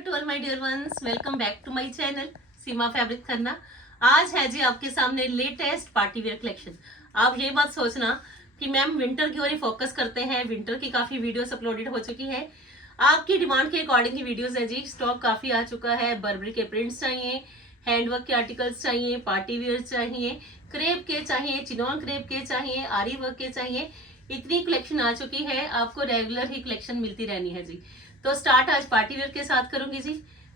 To all my dear ones, welcome back to my channel Seema fabric Khanna. आज है जी आपके सामने लेटेस्ट पार्टी वेयर कलेक्शन। आप ये मत सोचना कि मैम विंटर की ओर ही फोकस करते हैं, विंटर की काफी वीडियोस अपलोडेड हो चुकी है। आपकी डिमांड के अकॉर्डिंग की वीडियोस है जी। स्टॉक काफी आ चुका है। बर्बरी के प्रिंट्स चाहिए, हैंडवर्क के आर्टिकल्स चाहिए, पार्टी वेयर चाहिए, क्रेप के चाहिए, चिनॉन क्रेप के चाहिए, आरी वर्क के चाहिए। इतनी कलेक्शन आ चुकी है, आपको रेगुलर ही कलेक्शन मिलती रहनी है जी। तो स्टार्ट आज पार्टी वेयर के साथ करूंगी जी।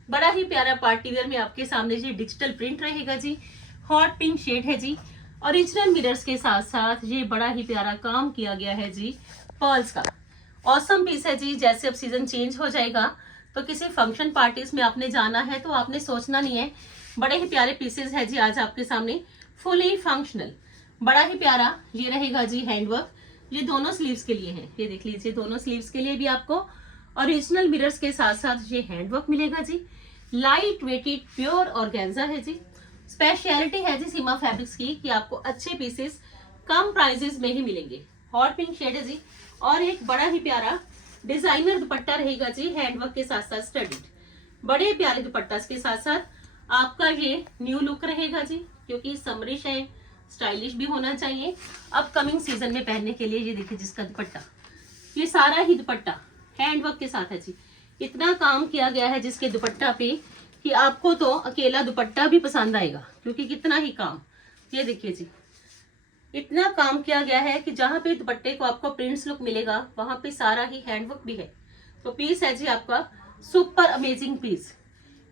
बड़ा ही प्यारा पार्टी वेयर में आपके सामने जी डिजिटल प्रिंट रहेगा जी। हॉट पिंक शेड है जी। ओरिजिनल मिरर्स के साथ साथ ये बड़ा ही प्यारा काम किया गया है जी पर्ल्स का। ऑसम पीस है जी। जैसे अब सीजन चेंज हो जाएगा तो किसी फंक्शन पार्टीज में आपने जाना है तो आपने सोचना नहीं है। बड़े ही प्यारे पीसेस है जी आज आपके सामने, फुली फंक्शनल। बड़ा ही प्यारा ये रहेगा जी हैंडवर्क। ये दोनों स्लीव्स के लिए है, ये देख लीजिए। दोनों स्लीव्स के लिए भी आपको ओरिजिनल मिरर्स के साथ साथ ये हैंडवर्क मिलेगा जी। लाइट वेटेड प्योर ऑर्गेन्जा है जी। स्पेशलिटी है जी सीमा फैब्रिक्स की कि आपको अच्छे पीसेस कम प्राइसेस में ही मिलेंगे। हॉट पिंक शेड है जी। और एक बड़ा ही प्यारा डिजाइनर दुपट्टा रहेगा जी हैंडवर्क के साथ साथ स्टडीड। बड़े प्यारे दुपट्टा के साथ साथ आपका ये न्यू लुक रहेगा जी, क्योंकि समरिश है, स्टाइलिश भी होना चाहिए अपकमिंग सीजन में पहनने के लिए। ये देखिए जिसका दुपट्टा, ये सारा ही दुपट्टा हैंडवर्क के साथ है जी। इतना काम किया गया है जिसके दुपट्टा पे कि आपको तो अकेला दुपट्टा भी पसंद आएगा, क्योंकि कितना ही काम। ये देखिए जी, इतना काम किया गया है कि जहाँ पे दुपट्टे को आपको प्रिंट्स लुक मिलेगा वहां पे सारा ही हैंडवर्क भी है। तो पीस है जी आपका सुपर अमेजिंग पीस।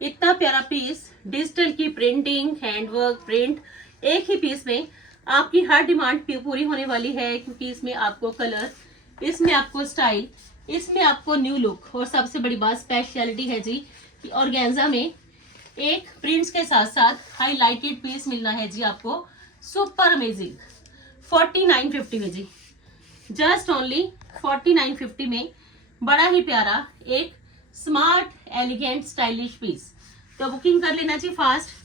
इतना प्यारा पीस, डिजिटल की प्रिंटिंग, हैंडवर्क, प्रिंट एक ही पीस में आपकी हर डिमांड पूरी होने वाली है, क्योंकि इसमें आपको कलर, इसमें आपको स्टाइल, इसमें आपको न्यू लुक। और सबसे बड़ी बात स्पेशलिटी है जी कि ऑर्गेन्जा में एक प्रिंट्स के साथ साथ हाईलाइटेड पीस मिलना है जी आपको सुपर अमेजिंग 4950 में जी। जस्ट ओनली 4950 में बड़ा ही प्यारा एक स्मार्ट एलिगेंट स्टाइलिश पीस। तो बुकिंग कर लेना जी फास्ट।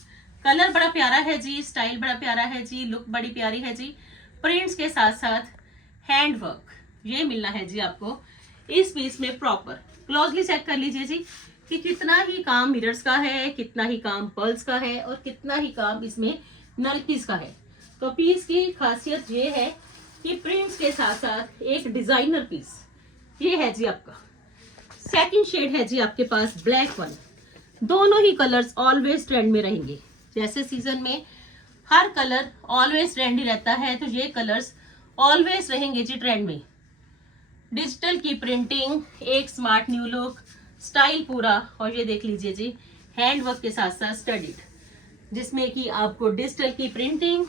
कलर बड़ा प्यारा है जी, स्टाइल बड़ा प्यारा है जी, लुक बड़ी प्यारी है जी। प्रिंट्स के साथ साथ हैंडवर्क ये मिलना है जी आपको इस पीस में। प्रॉपर क्लोजली चेक कर लीजिए जी कि कितना ही काम मिरर्स का है, कितना ही काम पर्ल्स का है और कितना ही काम इसमें नलकीज का है। तो पीस की खासियत ये है कि प्रिंट्स के साथ साथ एक डिजाइनर पीस ये है जी आपका। सेकंड शेड है जी आपके पास ब्लैक वन। दोनों ही कलर्स ऑलवेज ट्रेंड में रहेंगे। जैसे सीजन में हर कलर ऑलवेज ट्रेंड ही रहता है, तो ये कलर्स ऑलवेज रहेंगे जी ट्रेंड में। डिजिटल की प्रिंटिंग, एक स्मार्ट न्यू लुक, स्टाइल पूरा। और ये देख लीजिए जी हैंडवर्क के साथ साथ स्टडीड, जिसमें कि आपको डिजिटल की प्रिंटिंग,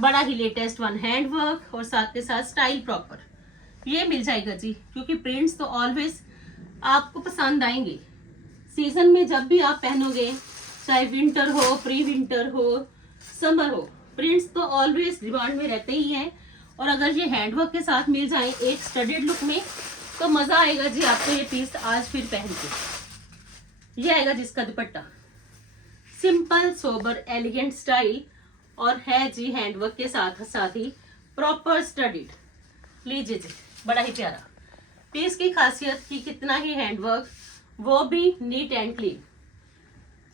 बड़ा ही लेटेस्ट वन हैंडवर्क और साथ के साथ स्टाइल प्रॉपर ये मिल जाएगा जी। क्योंकि प्रिंट्स तो ऑलवेज आपको पसंद आएंगे। सीजन में जब भी आप पहनोगे, चाहे विंटर हो, प्री विंटर हो, समर हो, प्रिंट्स तो ऑलवेज डिमांड में रहते ही हैं। और अगर ये हैंडवर्क के साथ मिल जाए एक स्टडीड लुक में तो मजा आएगा जी आपको ये पीस आज फिर पहन के। ये आएगा जिसका दुपट्टा सिंपल सोबर एलिगेंट स्टाइल और है जी हैंडवर्क के साथ साथ ही प्रॉपर स्टडीड। लीजिए जी बड़ा ही प्यारा पीस की खासियत कि कितना ही हैंडवर्क, वो भी नीट एंड क्लीन।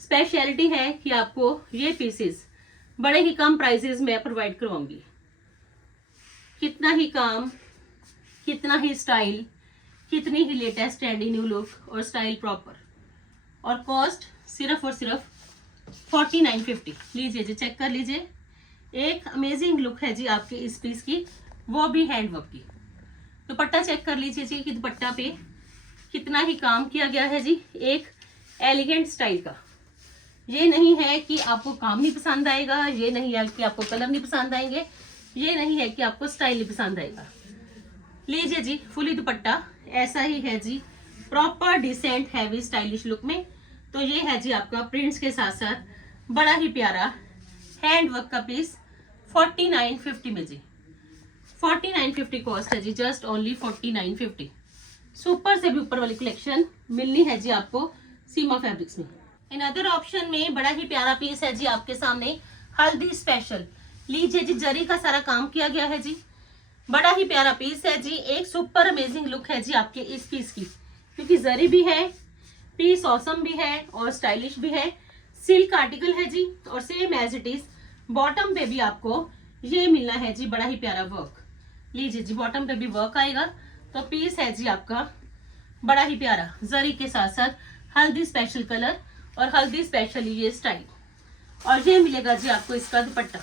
स्पेशलिटी है कि आपको ये पीसेस बड़े ही कम प्राइसेस में प्रोवाइड करवाऊंगी। कितना ही काम, कितना ही स्टाइल, कितनी ही लेटेस्ट ट्रेंडी न्यू लुक और स्टाइल प्रॉपर। और कॉस्ट सिर्फ और सिर्फ 4950। लीजिए जी चेक कर लीजिए, एक अमेजिंग लुक है जी आपके इस पीस की, वो भी हैंडवर्क की। दुपट्टा चेक कर लीजिए जी कि दुपट्टा पे कितना ही काम किया गया है जी एक एलिगेंट स्टाइल का। ये नहीं है कि आपको काम नहीं पसंद आएगा, ये नहीं है कि आपको कलर नहीं पसंद आएंगे, ये नहीं है कि आपको स्टाइल नहीं पसंद आएगा। लीजिए जी फुली दुपट्टा ऐसा ही है जी proper decent heavy stylish look में। तो ये है जी आपका प्रिंट्स के साथ साथ बड़ा ही प्यारा हैंडवर्क का पीस 4950 में जी। 4950 कॉस्ट है जी, जस्ट ओनली 4950। सुपर से भी ऊपर वाली कलेक्शन मिलनी है जी आपको सीमा फैब्रिक्स में। इन अदर ऑप्शन में बड़ा ही प्यारा पीस है जी आपके सामने हल्दी स्पेशल। लीजिए जी जरी का सारा काम किया गया है जी। बड़ा ही प्यारा पीस है जी, एक सुपर अमेजिंग लुक है जी आपके इस पीस की, क्योंकि जरी भी है, पीस ऑसम भी है और स्टाइलिश भी है, सिल्क आर्टिकल है जी। और same as it is bottom पे भी आपको ये मिलना है जी बड़ा ही प्यारा वर्क। लीजिए जी, बॉटम पे भी वर्क आएगा। तो पीस है जी आपका बड़ा ही प्यारा, जरी के साथ साथ हल्दी स्पेशल कलर और हल्दी स्पेशल ये स्टाइल। और ये मिलेगा जी आपको इसका दुपट्टा,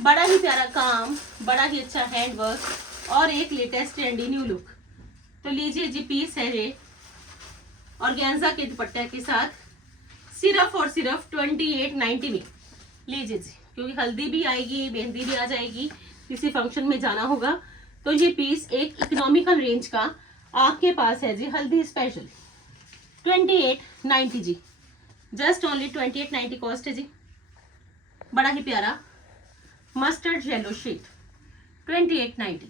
बड़ा ही प्यारा काम, बड़ा ही अच्छा हैंड वर्क और एक लेटेस्ट ट्रेंडी न्यू लुक। तो लीजिए जी, पीस है ये ऑर्गेन्जा के दुपट्टे के साथ, सिर्फ और सिर्फ 2890 में। लीजिए जी, क्योंकि हल्दी भी आएगी, मेहंदी भी आ जाएगी, किसी फंक्शन में जाना होगा, तो ये पीस एक इकोनॉमिकल रेंज का आपके पास है जी। हल्दी स्पेशल 2890 जी, जस्ट ओनली 2890 कॉस्ट है जी। बड़ा ही प्यारा mustard yellow shade 2890।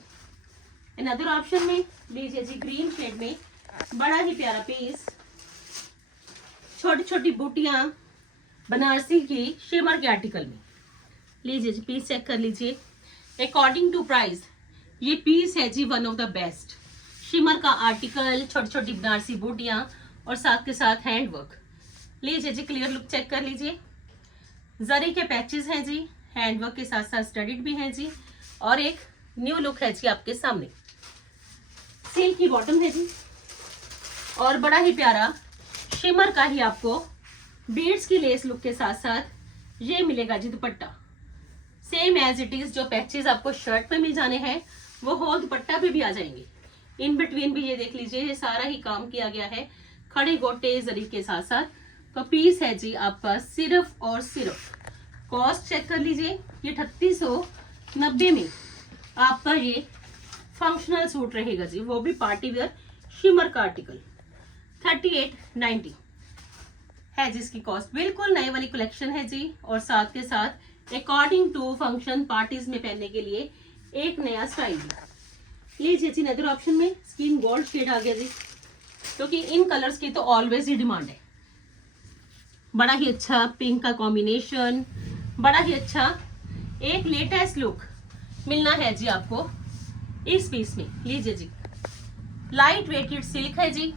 Another option में लीजिए जी, ग्रीन शेड में बड़ा ही प्यारा पीस, छोटी छोटी बूटियां बनारसी की शिमर के आर्टिकल में। लीजिए जी, पीस चेक कर लीजिए। अकॉर्डिंग टू प्राइस ये पीस है जी one of the best. Shimmer का आर्टिकल, छोटी छोटी बनारसी बूटियां और साथ के साथ हैंड वर्क। लीजिए जी, क्लियर लुक चेक कर लीजिए। जरी के पैचेस हैं जी, हैंड वर्क के साथ साथ स्टडीड भी हैं जी, और एक न्यू लुक है जी आपके सामने। सिल्क की बॉटम है जी, और बड़ा ही प्यारा शिमर का ही आपको बीड्स की लेस लुक के साथ साथ ये मिलेगा जी दुपट्टा। सेम एज इट इज जो पैचेस आपको शर्ट पे मिल जाने हैं वो होल दुपट्टा पे भी आ जाएंगे। इन बिटवीन भी ये देख लीजिए, ये सारा ही काम किया गया है खड़े गोटे जरी के साथ साथ। तो पीस है जी आपका सिर्फ और सिर्फ, कॉस्ट चेक कर लीजिए, ये 3890 में आपका ये फंक्शनल सूट रहेगा जी, वो भी पार्टी वेयर शिमर का आर्टिकल 3890 है जिसकी कॉस्ट। बिल्कुल नए वाली कलेक्शन है जी, और साथ के साथ अकॉर्डिंग टू फंक्शन पार्टीज में पहनने के लिए एक नया स्टाइल। लीजिए जी, अदर ऑप्शन में स्किन गोल्ड शेड आ गया जी, क्योंकि इन कलर्स की तो ऑलवेज ही डिमांड है। बड़ा ही अच्छा पिंक का कॉम्बिनेशन, बड़ा ही अच्छा एक लेटेस्ट लुक मिलना है जी आपको इस पीस में। लीजिए जी, लाइट वेटेड सिल्क है जी,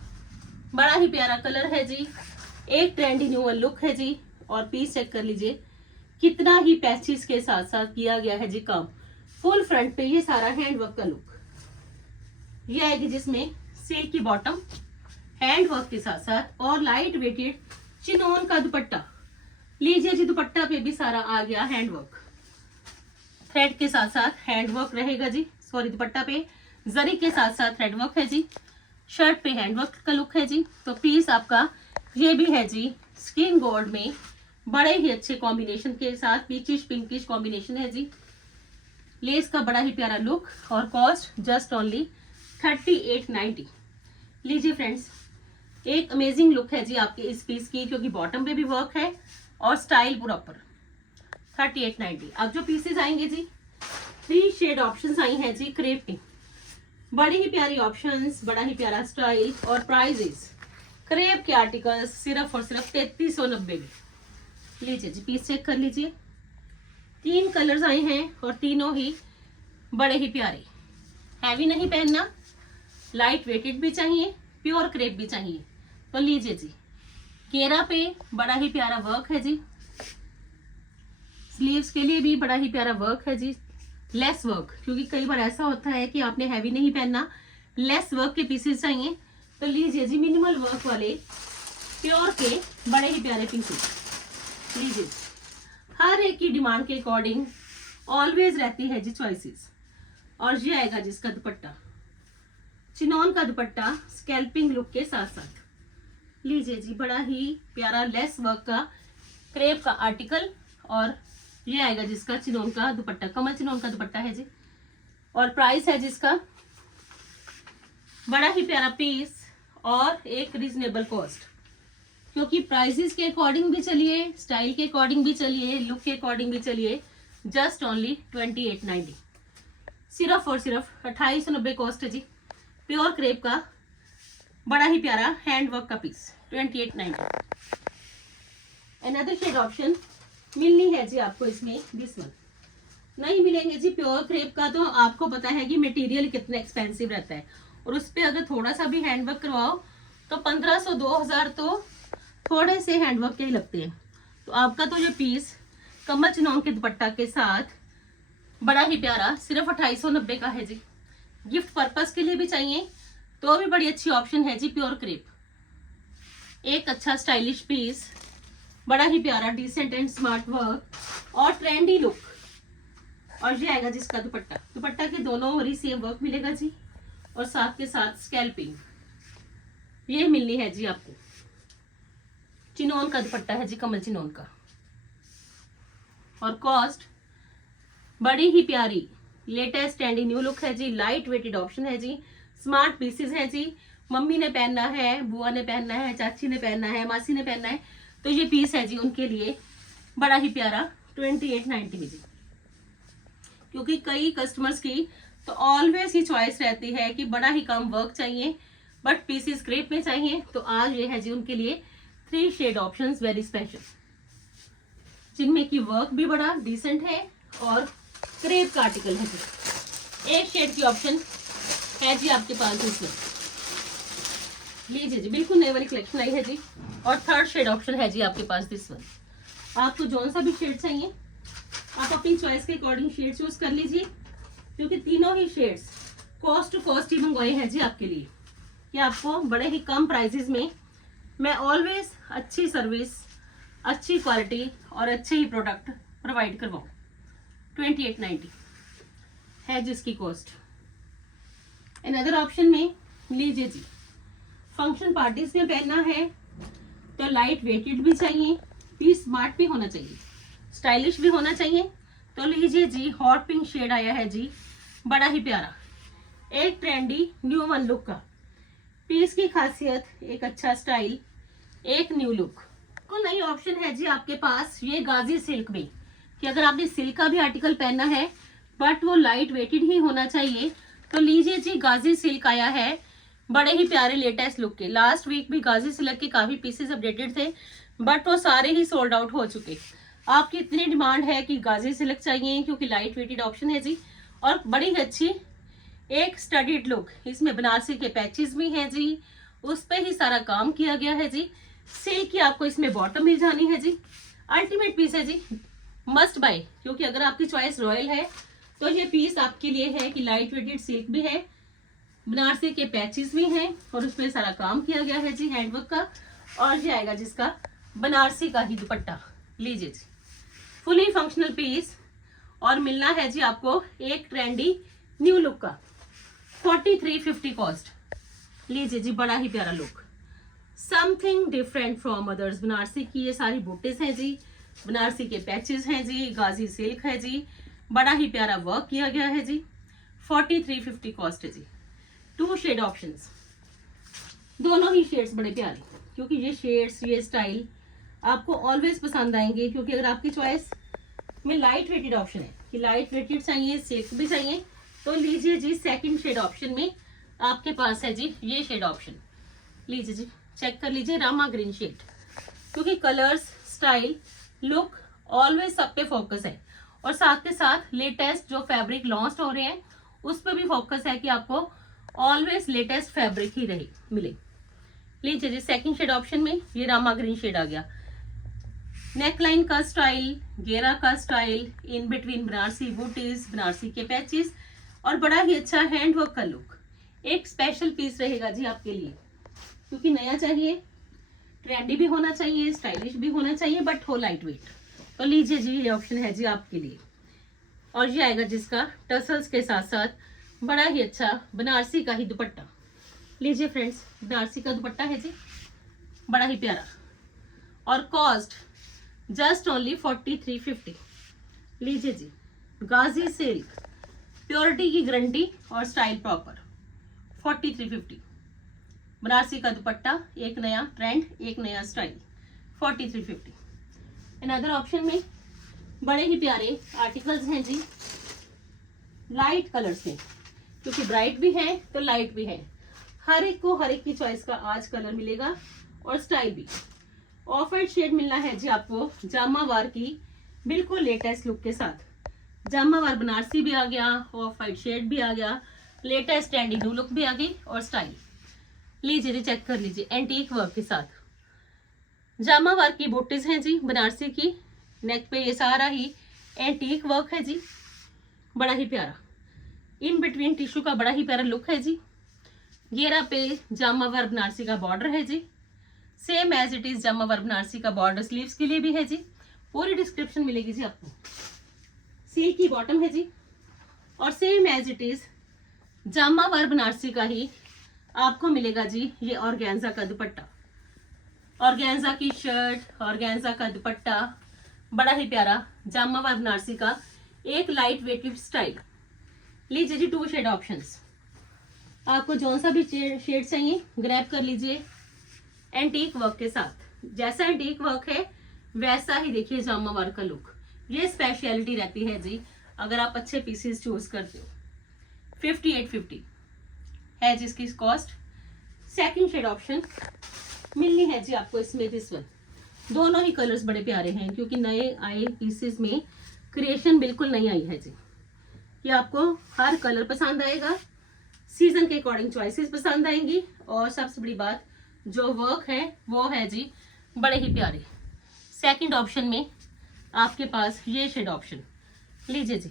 बड़ा ही प्यारा कलर है जी, एक ट्रेंडी न्यू लुक है जी। और पीस चेक कर लीजिए, कितना ही पैचेस के साथ साथ किया गया है जी काम। फुल फ्रंट पे ये सारा हैंड वर्क का लुक ये आएगी, जिसमें सिल्क की बॉटम, हैंड वर्क के साथ साथ और लाइट वेटेड चिनोन का दुपट्टा। लीजिए जी, दुपट्टा पे भी सारा आ गया हैंड वर्क, थ्रेड के साथ साथ हैंड वर्क रहेगा जी। सॉरी, दुपट्टा पे जरी के साथ साथ थ्रेड वर्क है जी, शर्ट पे हैंड वर्क का लुक है जी। तो पीस आपका ये भी है जी स्किन गोल्ड में, बड़े ही अच्छे कॉम्बिनेशन के साथ, पीचिश पिंकिश कॉम्बिनेशन है जी। लेस का बड़ा ही प्यारा लुक और कॉस्ट जस्ट ओनली 3890। लीजिए फ्रेंड्स, एक अमेजिंग लुक है जी आपके इस पीस की, क्योंकि बॉटम पे भी वर्क है और स्टाइल प्रॉपर 3890। अब जो पीसेस आएंगे जी, 3 शेड ऑप्शंस आई हैं जी क्रेप में, बड़ी ही प्यारी ऑप्शंस, बड़ा ही प्यारा स्टाइल और प्राइजेस। क्रेप के आर्टिकल्स सिर्फ और सिर्फ 3390 में। लीजिए जी, पीस चेक कर लीजिए। 3 कलर्स आए हैं और तीनों ही बड़े ही प्यारे। हैवी नहीं पहनना, लाइट वेटेड भी चाहिए, प्योर क्रेप भी चाहिए। तो लीजिए जी, घेरा पे बड़ा ही प्यारा वर्क है जी, स्लीव्स के लिए भी बड़ा ही प्यारा वर्क है जी, लेस वर्क, क्योंकि कई बार ऐसा होता है कि आपने हैवी नहीं पहनना, लेस वर्क के पीसेस चाहिए। तो लीजिए जी, मिनिमल वर्क वाले प्योर के बड़े ही प्यारे पीसेस। लीजिए, हर एक की डिमांड के अकॉर्डिंग ऑलवेज रहती है जी चॉइसेस। और ये आएगा जिसका दुपट्टा, चिनॉन का दुपट्टा स्कैल्पिंग लुक के साथ साथ। लीजिए जी, बड़ा ही प्यारा लेस वर्क का क्रेप का आर्टिकल, और ये आएगा जिसका चिनोन का दुपट्टा, कमल चिनोन का दुपट्टा है जी। और प्राइस है जिसका बड़ा ही प्यारा पीस और एक रीजनेबल कॉस्ट, क्योंकि प्राइसेस के अकॉर्डिंग भी चलिए, स्टाइल के अकॉर्डिंग भी चलिए, लुक के अकॉर्डिंग भी चलिए, जस्ट ओनली 2890। सिर्फ और सिर्फ 2890 कॉस्ट है जी। प्योर क्रेप का बड़ा ही प्यारा हैंड वर्क का पीस 2890। अनदर शेड ऑप्शन मिलनी है जी आपको इसमें, दिस वन नहीं मिलेंगे जी। प्योर क्रेप का तो आपको पता है कि मटेरियल कितना एक्सपेंसिव रहता है, और उस पर अगर थोड़ा सा भी हैंडवर्क करवाओ तो 1500 2000 तो थोड़े से हैंडवर्क के ही लगते हैं। तो आपका तो ये पीस कमल चिनौन के दुपट्टा के साथ बड़ा ही प्यारा सिर्फ 2890 का है जी। गिफ्ट पर्पस के लिए भी चाहिए तो भी बड़ी अच्छी ऑप्शन है जी। प्योर क्रेप, एक अच्छा स्टाइलिश पीस, बड़ा ही प्यारा डिसेंट एंड स्मार्ट वर्क और ट्रेंडी लुक। और ये आएगा जिसका दुपट्टा, दुपट्टा के दोनों ओर ही सेम वर्क मिलेगा जी और साथ के साथ स्कैल्पिंग ये मिलनी है जी आपको। चिनोन का दुपट्टा है जी, कमल चिनोन का। और कॉस्ट बड़ी ही प्यारी लेटेस्ट ट्रेंडी न्यू लुक है जी। लाइट वेटेड ऑप्शन है जी, स्मार्ट पीसेस है जी। मम्मी ने पहनना है, बुआ ने पहनना है, चाची ने पहनना है, मासी ने पहनना है, तो ये पीस है जी उनके लिए बड़ा ही प्यारा 2890 में जी। क्योंकि कई कस्टमर्स की तो ऑलवेज ही चॉइस रहती है कि बड़ा ही कम वर्क चाहिए बट पीसेस क्रेप में चाहिए, तो आज ये है जी उनके लिए 3 शेड ऑप्शंस वेरी स्पेशल, जिनमें की वर्क भी बड़ा डिसेंट है और क्रेप का आर्टिकल है जी। एक शेड की ऑप्शन है जी आपके पास इसमें, लीजिए जी, बिल्कुल नई वाली कलेक्शन आई है जी। और 3rd शेड ऑप्शन है जी आपके पास दिस वन। आपको जौन सा भी शेड चाहिए आप अपनी चॉइस के अकॉर्डिंग शेड चूज कर लीजिए, क्योंकि तीनों ही शेड्स कॉस्ट टू कॉस्ट ही मंगवाए हैं जी आपके लिए, कि आपको बड़े ही कम प्राइसेस में मैं ऑलवेज अच्छी सर्विस, अच्छी क्वालिटी और अच्छे ही प्रोडक्ट प्रोवाइड करवाऊँ। 2890 है जिसकी कॉस्ट। अनदर ऑप्शन में लीजिए जी, फंक्शन पार्टीज में पहनना है तो लाइट वेटेड भी चाहिए, पीस स्मार्ट भी होना चाहिए, स्टाइलिश भी होना चाहिए, तो लीजिए जी हॉट पिंक शेड आया है जी, बड़ा ही प्यारा, एक ट्रेंडी न्यू वन लुक का पीस की खासियत, एक अच्छा स्टाइल, एक न्यू लुक। तो नई ऑप्शन है जी आपके पास ये गाजी सिल्क में, कि अगर आपने सिल्क का भी आर्टिकल पहनना है बट वो लाइट वेटेड ही होना चाहिए, तो लीजिए जी गाजी सिल्क आया है बड़े ही प्यारे लेटेस्ट लुक के। लास्ट वीक भी गाजी सिल्क के काफी पीसेस अपडेटेड थे बट वो सारे ही सोल्ड आउट हो चुके। आपकी इतनी डिमांड है कि गाजी सिल्क चाहिए क्योंकि लाइट वेटेड ऑप्शन है जी, और बड़ी ही अच्छी एक स्टडीड लुक, इसमें बनारसी के पैचेस भी हैं जी, उस पे ही सारा काम किया गया है जी। सिल्क की आपको इसमें बॉटम मिल जानी है जी, अल्टीमेट पीस है जी, मस्ट बाय। क्योंकि अगर आपकी चॉइस रॉयल है तो ये पीस आपके लिए है कि लाइट वेटेड सिल्क भी है, बनारसी के पैचेस भी हैं और उसमें सारा काम किया गया है जी हैंडवर्क का। और ये आएगा जिसका बनारसी का ही दुपट्टा, लीजिए जी फुली फंक्शनल पीस, और मिलना है जी आपको एक ट्रेंडी न्यू लुक का 4350 कॉस्ट। लीजिए जी बड़ा ही प्यारा look, something different from others. Banarasi की ये सारी बूटीज हैं जी, बनारसी के पैचेस हैं जी, गाजी सिल्क है जी, बड़ा ही प्यारा वर्क किया गया है जी, 4350 कॉस्ट है जी। 2 शेड ऑप्शंस, दोनों ही शेड्स बड़े प्यारे, क्योंकि ये शेड्स ये स्टाइल आपको ऑलवेज पसंद आएंगे। क्योंकि अगर आपकी चॉइस में लाइट वेटेड ऑप्शन है कि लाइट वेटेड चाहिए, सिल्क भी चाहिए, तो लीजिए जी 2nd शेड ऑप्शन में आपके पास है जी ये शेड ऑप्शन। लीजिए जी चेक कर लीजिए, रामा ग्रीन शेड, क्योंकि कलर्स स्टाइल लुक ऑलवेज सब पे फोकस है, और साथ के साथ लेटेस्ट जो फैब्रिक लॉन्च हो रहे हैं उस पर भी फोकस है कि आपको ऑलवेज लेटेस्ट फैब्रिक ही रहे मिले। लीजिए जी 2nd शेड ऑप्शन में ये रामा ग्रीन शेड आ गया, नेकलाइन का स्टाइल, घेरा का style, in between Banarasi booties, Banarasi के पैचेस और बड़ा ही अच्छा हैंडवर्क का लुक। एक स्पेशल पीस रहेगा जी आपके लिए, क्योंकि नया चाहिए, ट्रेंडी भी होना चाहिए, स्टाइलिश भी होना चाहिए, बट हो लाइट वेट। तो लीजिए जी ये ऑप्शन है जी आपके लिए। और ये आएगा जिसका टसल्स के साथ साथ बड़ा ही अच्छा बनारसी का ही दुपट्टा। लीजिए फ्रेंड्स, बनारसी का दुपट्टा है जी, बड़ा ही प्यारा, और कॉस्ट जस्ट ओनली 4350। लीजिए जी गाजी सिल्क, प्योरिटी की गारंटी और स्टाइल प्रॉपर, 4350। बनारसी का दुपट्टा, एक नया ट्रेंड, एक नया स्टाइल, 4350। अनदर ऑप्शन में बड़े ही प्यारे आर्टिकल्स हैं जी, लाइट कलर्स में, क्योंकि ब्राइट भी है तो लाइट भी है, हर एक को हर एक की चॉइस का आज कलर मिलेगा और स्टाइल भी। ऑफ वाइट शेड मिलना है जी आपको जामावार की बिल्कुल लेटेस्ट लुक के साथ। जामावार बनारसी भी आ गया, ऑफ वाइट शेड भी आ गया, लेटेस्ट ट्रेंडी न्यू लुक भी आ गई और स्टाइल। लीजिए जी, चेक कर लीजिए, एंटीक वर्क के साथ जामा वर्क की बूटीज हैं जी बनारसी की। नेक पे ये सारा ही एंटीक वर्क है जी, बड़ा ही प्यारा। इन बिटवीन टिश्यू का बड़ा ही प्यारा लुक है जी। घेरा पे जामा वर्क बनारसी का बॉर्डर है जी, same as it is Jama work Banarasi का बॉर्डर स्लीव्स के लिए भी है जी। पूरी डिस्क्रिप्शन मिलेगी जी आपको। सिल्क की बॉटम है जी, और same as it is Jama work Banarasi का ही आपको मिलेगा जी ये ऑर्गेन्जा का दुपट्टा। ऑर्गेन्जा की शर्ट, ऑर्गेन्जा का दुपट्टा, बड़ा ही प्यारा जामा वर्क बनारसी का एक लाइट वेट स्टाइल। लीजिए जी, 2 शेड ऑप्शंस, आपको जौन सा भी शेड चाहिए ग्रैब कर लीजिए। एंटीक वर्क के साथ, जैसा एंटीक वर्क है वैसा ही देखिए जामा वर्क का लुक। ये स्पेशलिटी रहती है जी अगर आप अच्छे पीसेस चूज करते हो। 5850 है जिसकी कॉस्ट। सेकंड शेड ऑप्शन मिलनी है जी आपको इसमें, दिस वन। दोनों ही कलर्स बड़े प्यारे हैं क्योंकि नए आए पीसेस में क्रिएशन बिल्कुल नहीं आई है जी। कि आपको हर कलर पसंद आएगा, सीजन के अकॉर्डिंग चॉइसेस पसंद आएंगी, और सबसे बड़ी बात जो वर्क है वो है जी बड़े ही प्यारे। सेकंड ऑप्शन में आपके पास ये शेड ऑप्शन। लीजिए जी,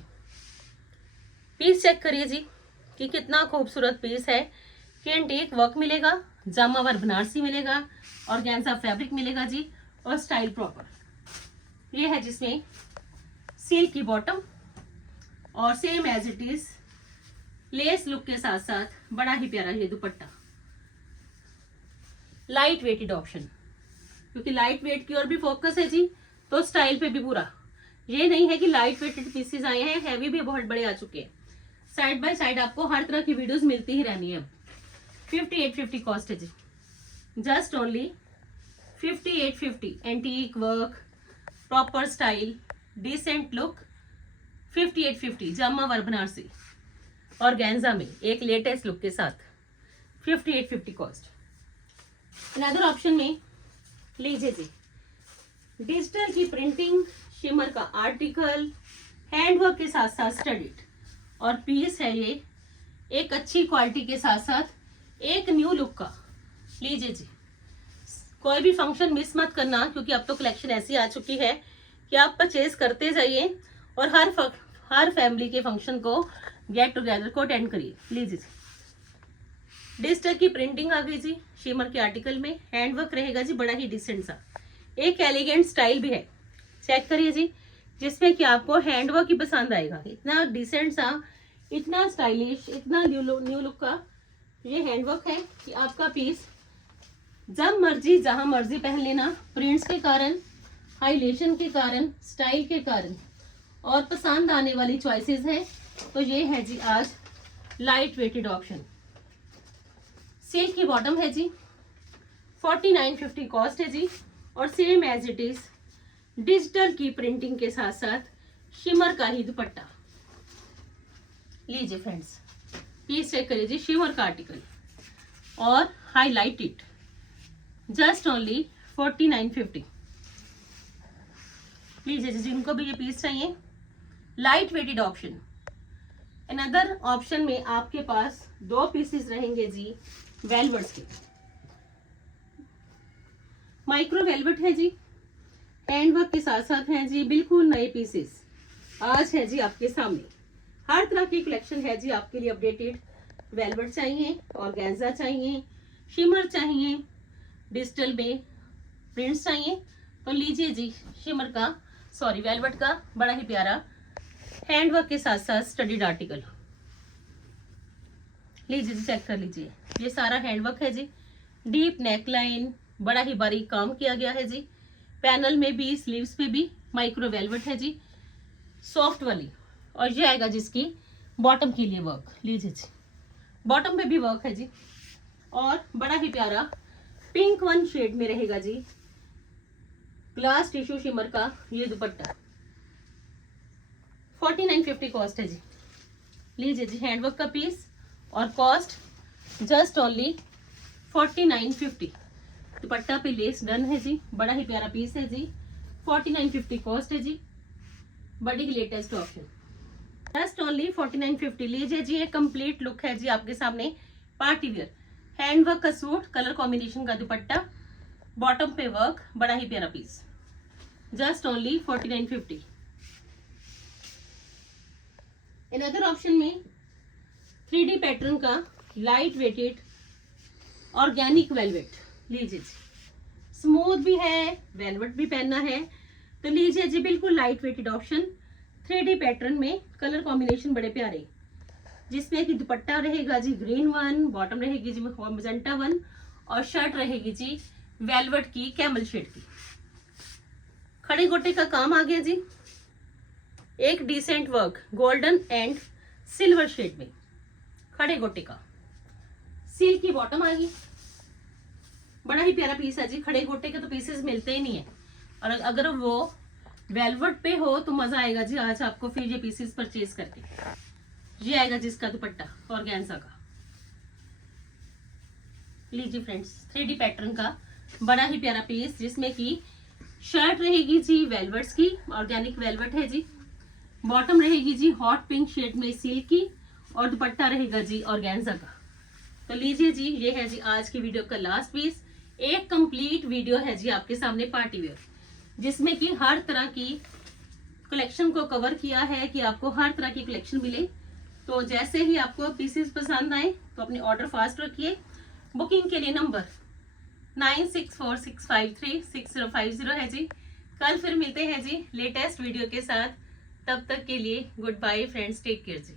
पीस चेक करिए जी कि कितना खूबसूरत पीस है। कि एंटीक वर्क मिलेगा, जामा वर्क बनारसी मिलेगा, ऑर्गेन्जा फैब्रिक मिलेगा जी, और स्टाइल प्रॉपर। ये है जिसमें सिल्क की बॉटम और same as it is lace look के साथ साथ बड़ा ही प्यारा ये दुपट्टा। लाइट वेटेड ऑप्शन, क्योंकि लाइट वेट की ओर भी फोकस है जी, तो स्टाइल पे भी पूरा। ये नहीं है कि लाइट वेटेड पीसेस आए हैं, हैवी भी बहुत बड़े आ चुके हैं। साइड बाय साइड आपको हर तरह की वीडियोस मिलती ही रहनी है। 5850 कॉस्ट है जी, just only 5850। Antique work, proper style, decent look, 5850 jama work Banarasi organza में एक लेटेस्ट लुक के साथ 5850 कॉस्ट। अनदर ऑप्शन में लीजिए जी, डिजिटल की प्रिंटिंग शिमर का आर्टिकल, हैंडवर्क के साथ साथ स्टडीड, और पीस है ये एक अच्छी क्वालिटी के साथ साथ एक न्यू लुक का। लीजिए जी, कोई भी फंक्शन मिस मत करना, क्योंकि अब तो कलेक्शन ऐसी आ चुकी है कि आप परचेज करते जाइए और हर फैमिली के फंक्शन को, गेट टुगेदर को अटेंड करिए। लीजिए जी, डिजिटल की प्रिंटिंग आ गई जी शिमर के आर्टिकल में, हैंडवर्क रहेगा जी बड़ा ही डिसेंट सा, एक एलिगेंट स्टाइल भी है। चेक करिए जी, जिसमें कि आपको हैंडवर्क ही पसंद आएगा। इतना डिसेंट सा, इतना स्टाइलिश, इतना न्यू लुक का ये हैंडवर्क है कि आपका पीस जब मर्जी जहां मर्जी पहन लेना। प्रिंट्स के कारण, हाईलाइटेशन के कारण, स्टाइल के कारण, और पसंद आने वाली चॉइसेस हैं। तो ये है जी आज लाइट वेटेड ऑप्शन। सिल्क की बॉटम है जी, 4950 कॉस्ट है जी, और same as it is digital की प्रिंटिंग के साथ साथ शिमर का ही दुपट्टा। लीजिए फ्रेंड्स, प्लीज चेक करिए जी, शिमर का आर्टिकल और हाईलाइटेड, जस्ट ओनली 4950। लीजिए जी, जिनको भी ये पीस चाहिए, light weighted option. Another option में आपके पास 2 पीसेस रहेंगे जी वेलवेट्स के। माइक्रो वेलवेट है जी, हैंडवर्क के साथ साथ हैं जी बिल्कुल नए पीसेस आज है जी आपके सामने। हर तरह की कलेक्शन है जी आपके लिए अपडेटेड। वेलवेट चाहिए, ऑर्गेन्जा चाहिए, शिमर चाहिए, डिजिटल में प्रिंट्स चाहिए, तो लीजिए जी शिमर का, सॉरी वेलवेट का बड़ा ही प्यारा हैंडवर्क के साथ साथ स्टडीड आर्टिकल। लीजिए जी, चेक कर लीजिए, ये सारा हैंडवर्क है जी, डीप नेक लाइन, बड़ा ही बारीक काम किया गया है जी, पैनल में भी, स्लीव्स पे भी माइक्रो वेलवेट है जी, सॉफ्ट वाली। और ये आएगा जिसकी बॉटम के लिए वर्क। लीजिए जी, बॉटम पे भी वर्क है जी, और बड़ा ही प्यारा पिंक वन शेड में रहेगा जी ग्लास टिश्यू शिमर का ये दुपट्टा। 4950 कॉस्ट है जी। लीजिए जी, हैंडवर्क का पीस और कॉस्ट जस्ट ओनली 4950। दुपट्टा पे लेस डन है जी, बड़ा ही प्यारा पीस है जी, 4950 कॉस्ट है जी, बड़ी लेटेस्ट ऑप्शन, जस्ट ओनली 4950। लीजिए जी, एक कंप्लीट लुक है जी आपके सामने, पार्टी वेयर। हैंड वर्क का सूट, कलर कॉम्बिनेशन का दुपट्टा, बॉटम पे वर्क, बड़ा ही प्यारा piece, just only 4950। Another option में 3D पैटर्न का लाइट वेटेड ऑर्गेनिक वेलवेट, लीजिए जी, स्मूथ भी है, वेलवेट भी पहनना है तो लीजिए जी, बिल्कुल light weighted option 3D pattern में, कलर कॉम्बिनेशन बड़े प्यारे, जिसमें कि दुपट्टा रहेगा जी ग्रीन वन, बॉटम रहेगी जी मजेंटा वन और शर्ट रहेगी जी वेलवेट की कैमल शेड की। खड़े गोटे का काम आ गया जी, एक decent work golden and silver shade में, खड़े गोटे का, सिल्क की बॉटम आ गई, बड़ा ही प्यारा पीस है जी। खड़े गोटे के तो पीसेस मिलते ही नहीं है, और अगर वो वेलवेट पे हो तो मजा आएगा जी आज आपको फिर ये पीसेस परचेज करके। ये आएगा जिसका दुपट्टा ऑर्गेन्जा का, लीजिए फ्रेंड्स, 3D पैटर्न का बड़ा ही प्यारा पीस, जिसमें कि शर्ट रहेगी जी वेलवेट्स की, ऑर्गेनिक वेलवेट है जी, बॉटम रहेगी जी हॉट पिंक शेड में सिल्क की, और दुपट्टा रहेगा जी ऑर्गेन्जा का। तो लीजिए जी, ये है जी आज की वीडियो का लास्ट पीस। एक कंप्लीट वीडियो है जी आपके सामने पार्टी वेयर, जिसमें कि हर तरह की कलेक्शन को कवर किया है कि आपको हर तरह की कलेक्शन मिले। तो जैसे ही आपको पीसेस पसंद आए तो अपने ऑर्डर फास्ट रखिए। बुकिंग के लिए नंबर 9646536050 है जी। कल फिर मिलते हैं जी लेटेस्ट वीडियो के साथ, तब तक के लिए good bye friends, take care जी।